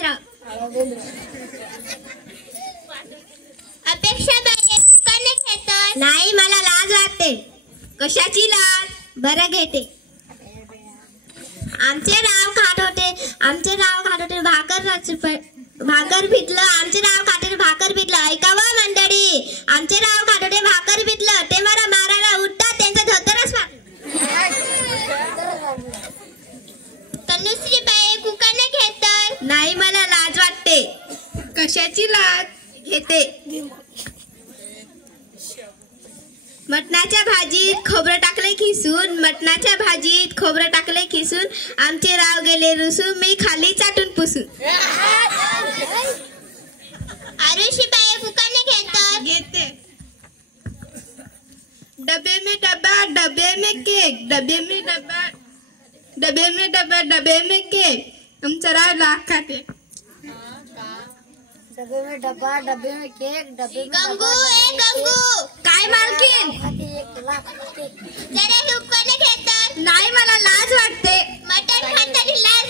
गोविंदराव. अपेक्षा बाई फुकाने खेळत नाही, मला लाज वाटते. कशाची लाज? बरं घेते. आमचे राव खात होते भाकर पितलं. आमचे राव खात होते भाकर पितलं. ऐकावं मंडळी, आमचे राव खात होते भाकर पितलं. ते मला मारायला उठतात, त्यांचं धोतरच तनुश्री बाई कुकाने खेळत नाही, मला लाज वाटते. कशाची लाज? घेते. मटणाच्या भाजीत खोबरं टाकले खिसून. आमचे राव गेले रुसून. मी खाली चाटून पुसून. आरुषी बाई फुकाने खेळतात. घेते. डबे में डब्बा डबे में केक. डबे में केक. आमचा राव लाख खाते. डब्बे में डब्बा, डब्बे में केक, डब्बे में गंगू काय मालकीन? जरा फुकाने खेळतात नाही, मला लाज वाटते. मटण खाताना लाज